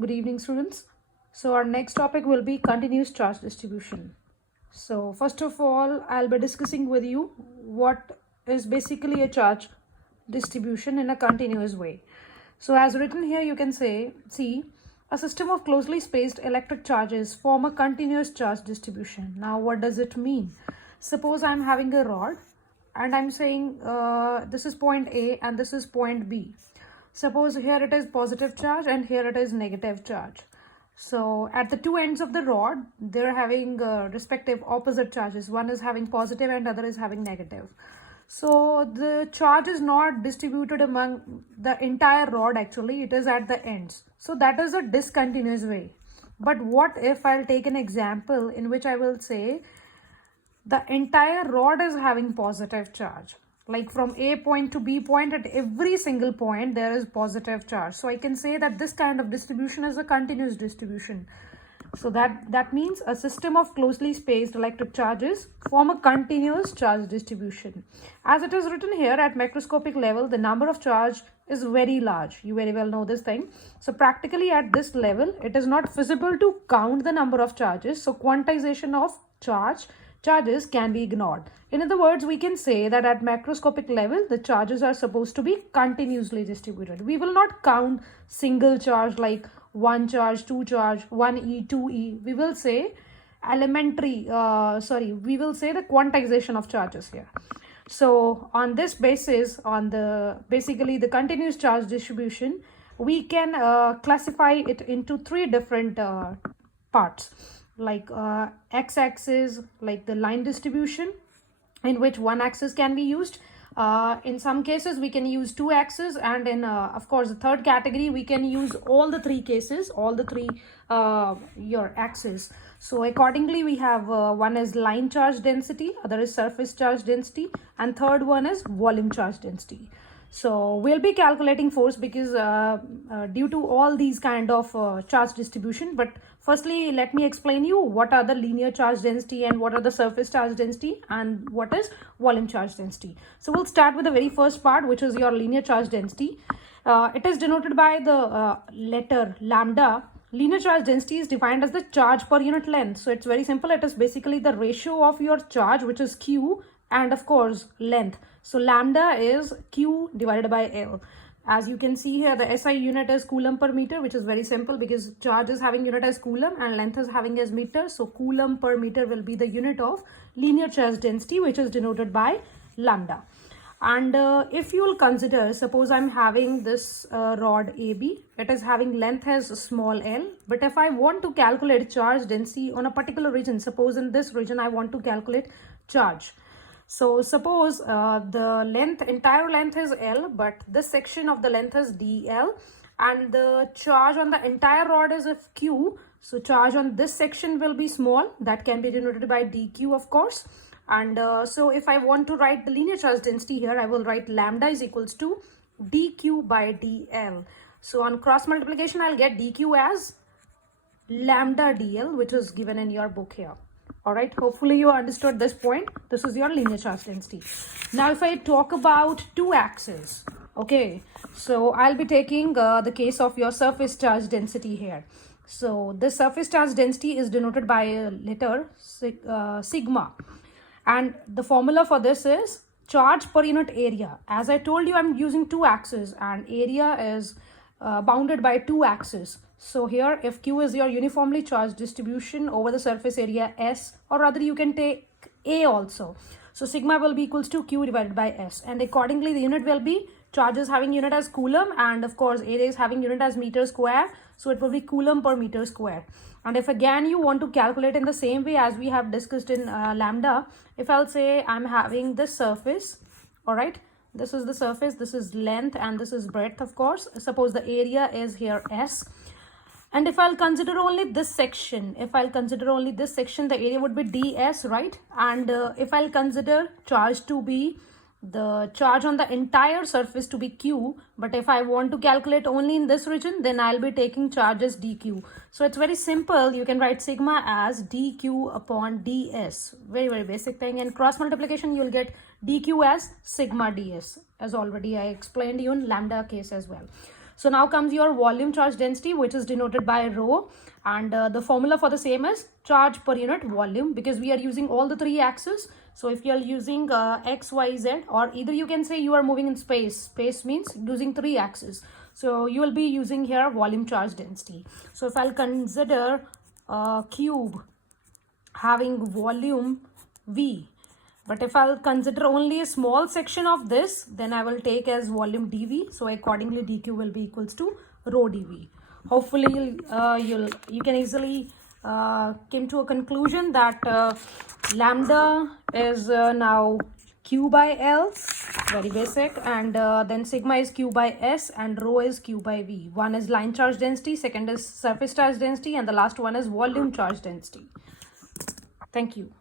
Good evening, students. So our next topic will be continuous charge distribution. So first of all, I'll be discussing with you what is basically a charge distribution in a continuous way. So as written here, you can see, a system of closely spaced electric charges form a continuous charge distribution. Now, what does it mean? Suppose I'm having a rod and I'm saying this is point A and this is point B. Suppose here it is positive charge and here it is negative charge. So at the two ends of the rod, they're having respective opposite charges. One is having positive and other is having negative. So the charge is not distributed among the entire rod, actually it is at the ends. So that is a discontinuous way. But what if I'll take an example in which I will say the entire rod is having positive charge, like from A point to B point, at every single point there is positive charge. So I can say that this kind of distribution is a continuous distribution. So that means a system of closely spaced electric charges form a continuous charge distribution. As it is written here, at macroscopic level, the number of charge is very large. You very well know this thing. So practically at this level, it is not feasible to count the number of charges. So quantization of charges can be ignored. In other words, we can say that at macroscopic level, the charges are supposed to be continuously distributed. We will not count single charge like one charge, two charge, 1e, 2e. We will say we will say the quantization of charges here. So on this basis, on basically the continuous charge distribution, we can classify it into three different parts, like x-axis, like the line distribution, in which one axis can be used. In some cases we can use two axes, and in of course the third category we can use all the three cases, all the three your axes. So accordingly we have one is line charge density, other is surface charge density, and third one is volume charge density. So we'll be calculating force because due to all these kind of charge distribution. But firstly, let me explain you what are the linear charge density and what are the surface charge density and what is volume charge density. So we'll start with the very first part, which is your linear charge density. It is denoted by the letter lambda. Linear charge density is defined as the charge per unit length. So it's very simple. It is basically the ratio of your charge, which is Q, and of course length. So lambda is Q divided by L. As you can see here, the SI unit is coulomb per meter, which is very simple because charge is having unit as coulomb and length is having as meter. So coulomb per meter will be the unit of linear charge density, which is denoted by lambda. And if you will consider, suppose I'm having this rod AB, it is having length as small l. But if I want to calculate charge density on a particular region, suppose in this region I want to calculate charge. So suppose the entire length is L, but this section of the length is DL, and the charge on the entire rod is of Q. So charge on this section will be small, that can be denoted by dQ, of course. And so if I want to write the linear charge density here, I will write lambda is equals to dQ by dL. So on cross multiplication, I'll get dQ as lambda dl, which is given in your book here. All right, hopefully you understood this point. This is your linear charge density. Now if I talk about two axes, okay, so I'll be taking the case of your surface charge density here. So this surface charge density is denoted by a letter sigma, and the formula for this is charge per unit area. As I told you, I'm using two axes and area is bounded by two axes. So here, if Q is your uniformly charged distribution over the surface area S, or rather you can take A also. So sigma will be equals to Q divided by S, and accordingly the unit will be charges having unit as coulomb, and of course area is having unit as meter square. So it will be coulomb per meter square. And if again you want to calculate in the same way as we have discussed in lambda, if I'll say I'm having this surface, all right, this is the surface, this is length, and this is breadth, of course. Suppose the area is here S. And if I'll consider only this section, the area would be ds, right? And if I'll consider charge to be the charge on the entire surface to be Q, but if I want to calculate only in this region, then I'll be taking charge as dq. So it's very simple. You can write sigma as dq upon ds. Very, very basic thing. And cross multiplication, you'll get dq as sigma ds, as already I explained you in lambda case as well. So now comes your volume charge density, which is denoted by rho, and the formula for the same is charge per unit volume, because we are using all the three axes. So if you are using x, y, z, or either you can say you are moving in space. Space means using three axes. So you will be using here volume charge density. So if I'll consider a cube having volume V, but if I'll consider only a small section of this, then I will take as volume dV. So accordingly dq will be equals to rho dV. Hopefully you can easily came to a conclusion that lambda is now q by L, very basic, and then sigma is q by S and rho is q by V. One is line charge density, second is surface charge density, and the last one is volume charge density. Thank you.